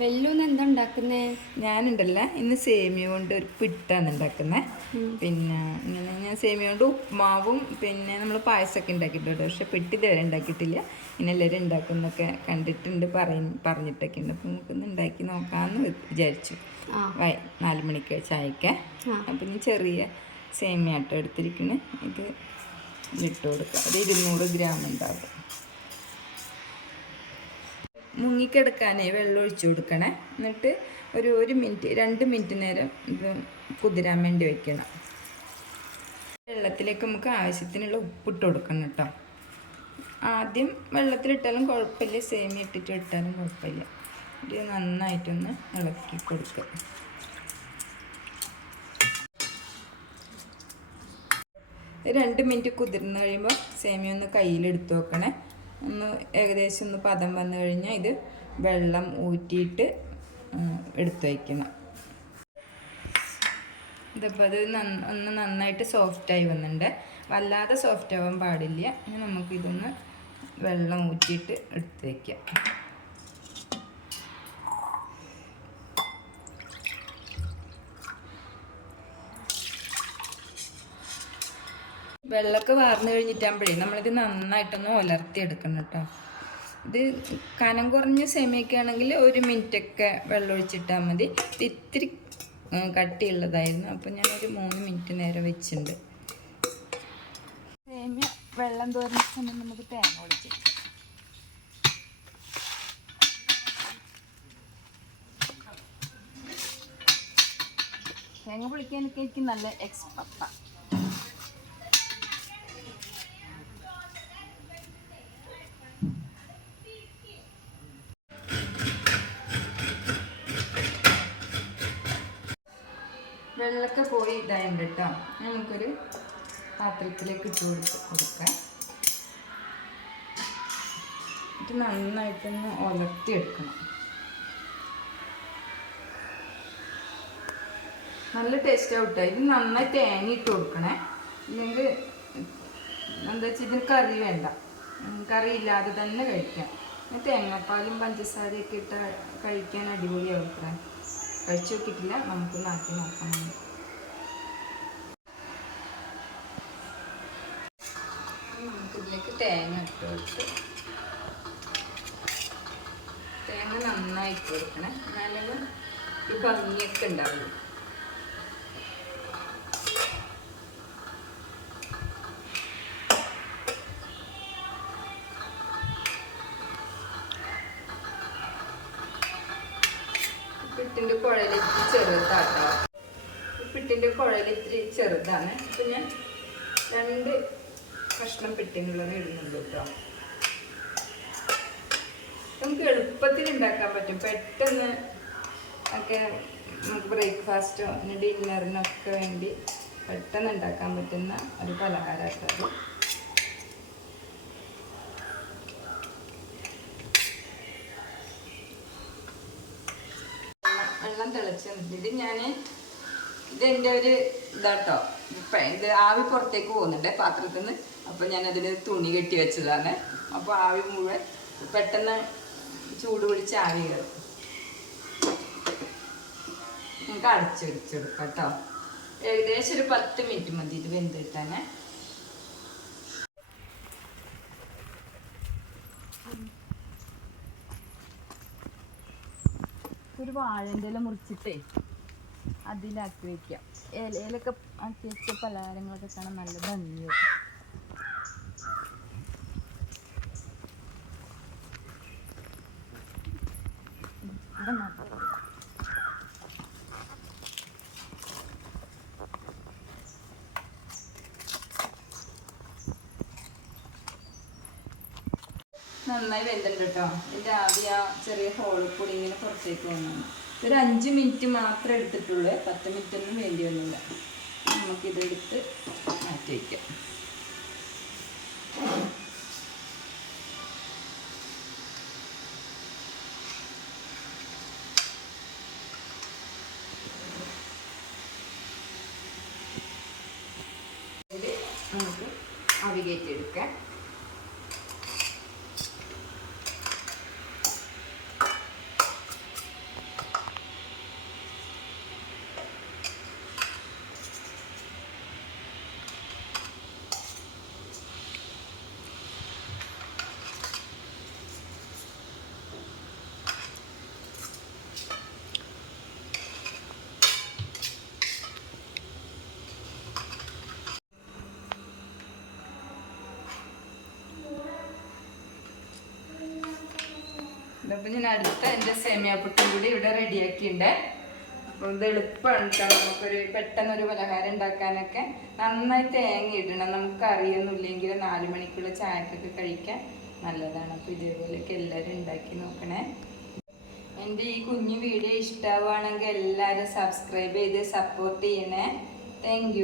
വെല്ലൂന്ന് എന്താ ഉണ്ടാക്കുന്നേ? ഞാനുണ്ടല്ല ഇന്ന് സേമിയ കൊണ്ട് ഒരു പിട്ടാണ് ഉണ്ടാക്കുന്നത് പിന്നെ ഇങ്ങനെ ഞാൻ സേമിയ കൊണ്ട് ഉപ്മാവും പിന്നെ നമ്മൾ പായസമൊക്കെ ഉണ്ടാക്കിയിട്ടുണ്ട്. പക്ഷെ പിട്ട് ഇതുവരെ ഉണ്ടാക്കിയിട്ടില്ല. ഇനി എല്ലാവരും ഉണ്ടാക്കുന്നൊക്കെ കണ്ടിട്ടുണ്ട് പറയ പറഞ്ഞിട്ടൊക്കെ ഉണ്ട്. അപ്പം നമുക്കൊന്ന് ഉണ്ടാക്കി നോക്കാമെന്ന് വിചാരിച്ചു. വൈ നാല് മണിക്ക് ചായക്ക്. അപ്പം ഇനി ചെറിയ സേമിയ ആട്ടോ എടുത്തിരിക്കുന്നത് ഇത് ഇട്ട് കൊടുക്കുക ഒരു ഇരുന്നൂറ് ഗ്രാം ഉണ്ടാവും. മുങ്ങിക്കിടക്കാനേ വെള്ളം ഒഴിച്ചു കൊടുക്കണേ. എന്നിട്ട് ഒരു ഒരു മിനിറ്റ് രണ്ട് മിനിറ്റ് നേരം ഇത് കുതിരാൻ വേണ്ടി വയ്ക്കണം വെള്ളത്തിലേക്ക് നമുക്ക് ആവശ്യത്തിനുള്ള ഉപ്പിട്ട് കൊടുക്കണം കേട്ടോ. ആദ്യം വെള്ളത്തിലിട്ടാലും കുഴപ്പമില്ല. സേമി ഇട്ടിട്ട് ഇട്ടാലും കുഴപ്പമില്ല. ഇത് നന്നായിട്ടൊന്ന് ഇളക്കി കൊടുക്കുക രണ്ട് മിനിറ്റ് കുതിർന്ന് കഴിയുമ്പോൾ സേമിയ ഒന്ന് കയ്യിലെടുത്ത് വെക്കണേ. ഒന്ന് ഏകദേശം ഒന്ന് പദം വന്നു കഴിഞ്ഞാൽ ഇത് വെള്ളം ഊറ്റിയിട്ട് എടുത്തു വയ്ക്കണം. ഇതിപ്പോൾ അത് ഒന്ന് നന്നായിട്ട് സോഫ്റ്റായി വന്നിട്ടുണ്ട് വല്ലാതെ സോഫ്റ്റ് ആവാൻ പാടില്ല. ഇനി നമുക്കിതൊന്ന് വെള്ളം ഊറ്റിയിട്ട് എടുത്ത് വയ്ക്കാം. വെള്ളമൊക്കെ വാർന്നു കഴിഞ്ഞിട്ടാകുമ്പോഴേ നമ്മളിത് നന്നായിട്ടൊന്ന് ഉലർത്തി എടുക്കണം കേട്ടോ. ഇത് കനം കുറഞ്ഞ സെമിയൊക്കെ ആണെങ്കിൽ ഒരു മിനിറ്റൊക്കെ വെള്ളം ഒഴിച്ചിട്ടാൽ മതി. ഇത് ഇത്തിരി കട്ടിയുള്ളതായിരുന്നു. അപ്പം ഞാനൊരു മൂന്ന് മിനിറ്റ് നേരം വെച്ചിട്ടുണ്ട്. സേമിയ വെള്ളം തോരുന്ന സമയം നമുക്ക് തേങ്ങ ഒഴിച്ചിട്ട്. തേങ്ങ പൊളിക്കാനൊക്കെ എനിക്ക് നല്ല എക്സ്പെർട്ടാണ് വെള്ളമൊക്കെ പോയി ഇതായുണ്ട് കേട്ടോ നമുക്കൊരു പാത്രത്തിലേക്ക് ഇട്ട് കൊടുത്ത് കൊടുക്കാം. ഇത് നന്നായിട്ടൊന്ന് ഉലർത്തി എടുക്കണം നല്ല ടേസ്റ്റ് ആവട്ടെ ഇത് നന്നായി തേങ്ങിയിട്ട് കൊടുക്കണേ. ഇല്ലെങ്കിൽ എന്താ വെച്ചാൽ ഇതിന് കറി വേണ്ട. കറി ഇല്ലാതെ തന്നെ കഴിക്കാം. തേങ്ങാപ്പാലും പഞ്ചസാരയൊക്കെ ഇട്ട് കഴിക്കാൻ അടിപൊളിയാവും കഴിച്ചു നോക്കിയിട്ടില്ല. നമുക്കൊന്ന് ആക്കി നോക്കാം. നമുക്ക് ഇതിലേക്ക് തേങ്ങ ഇട്ട് കൊടുത്ത് തേങ്ങ നന്നായി ഇട്ട് കൊടുക്കണേ എന്നാലും ഒരു ഭംഗിയൊക്കെ ഉണ്ടാവുള്ളൂ. പിട്ടിന്റെ കുഴൽ ഇത്തിരി ചെറുതാട്ടോ. പിട്ടിന്റെ കുഴൽ ഇത്തിരി ചെറുതാണ്. അപ്പം ഞാൻ രണ്ട് കഷ്ണം പിട്ടിനുള്ളത് ഇടുന്നുണ്ട് കേട്ടോ നമുക്ക് എളുപ്പത്തിൽ ഉണ്ടാക്കാൻ പറ്റും. പെട്ടെന്ന് ഒക്കെ നമുക്ക് ബ്രേക്ക്ഫാസ്റ്റോ ഡിന്നറിനൊക്കെ വേണ്ടി പെട്ടെന്ന് ഉണ്ടാക്കാൻ പറ്റുന്ന ഒരു പലഹാരമാട്ടത് വെള്ളം തിളച്ച് ഇത് ഞാൻ ഇതെന്റെ ഒരു ഇതാട്ടോ. ഇത് ആവി പുറത്തേക്ക് പോകുന്നുണ്ട് പാത്രത്തിൽ നിന്ന്. അപ്പോൾ ഞാനതിന് തുണി കെട്ടി വെച്ചതാണ്. അപ്പോൾ ആവി മുഴുവൻ പെട്ടെന്ന് ചൂട് പിടിച്ച് ആവി കയറും. നമുക്ക് അടച്ചടിച്ചെടുക്കാം കേട്ടോ. ഏകദേശം ഒരു പത്ത് മിനിറ്റ് മതി ഇത് വെന്ത് കിട്ടാനേ. ഒരു വാഴന്റെ ഇല മുറിച്ചിട്ടേ അതിലാക്കി വെക്കാം. ഇലയിലൊക്കെ ആക്കി വെച്ച പലഹാരങ്ങളൊക്കെ കാണാൻ നല്ല ഭംഗിയാവും ഇവിടെ നന്നായി വെന്തുണ്ട് കേട്ടോ ഇതിന്റെ ആദ്യം ആ ചെറിയ ഹോൾ കൂടി ഇങ്ങനെ പുറത്തേക്ക് വന്നു. ഒരു അഞ്ച് മിനിറ്റ് മാത്രമേ എടുത്തിട്ടുള്ളൂ. പത്ത് മിനിറ്റ് ഒന്നും വേണ്ടി വന്നില്ല. നമുക്കിതെടുത്ത് മാറ്റി വയ്ക്കാം നമുക്ക് ആവി കയറ്റി എടുക്കാം അപ്പം ഞാൻ അടുത്ത എന്റെ സേമിയ കൂടി ഇവിടെ റെഡിയാക്കിയിട്ടുണ്ട് അപ്പോൾ ഇത് എളുപ്പമാണ് കേട്ടോ നമുക്കൊരു പെട്ടെന്നൊരു പലഹാരം ഉണ്ടാക്കാനൊക്കെ. നന്നായി തേങ്ങ ഇടണം. നമുക്ക് അറിയൊന്നുമില്ലെങ്കിൽ നാല് മണിക്കുള്ള ചായക്കൊക്കെ കഴിക്കാൻ നല്ലതാണ്. അപ്പോൾ ഇതേപോലെയൊക്കെ എല്ലാവരും ഉണ്ടാക്കി നോക്കണേ. എന്റെ ഈ കുഞ്ഞു വീഡിയോ ഇഷ്ടമാവുകയാണെങ്കിൽ എല്ലാവരും സബ്സ്ക്രൈബ് ചെയ്ത് സപ്പോർട്ട് ചെയ്യണേ. താങ്ക്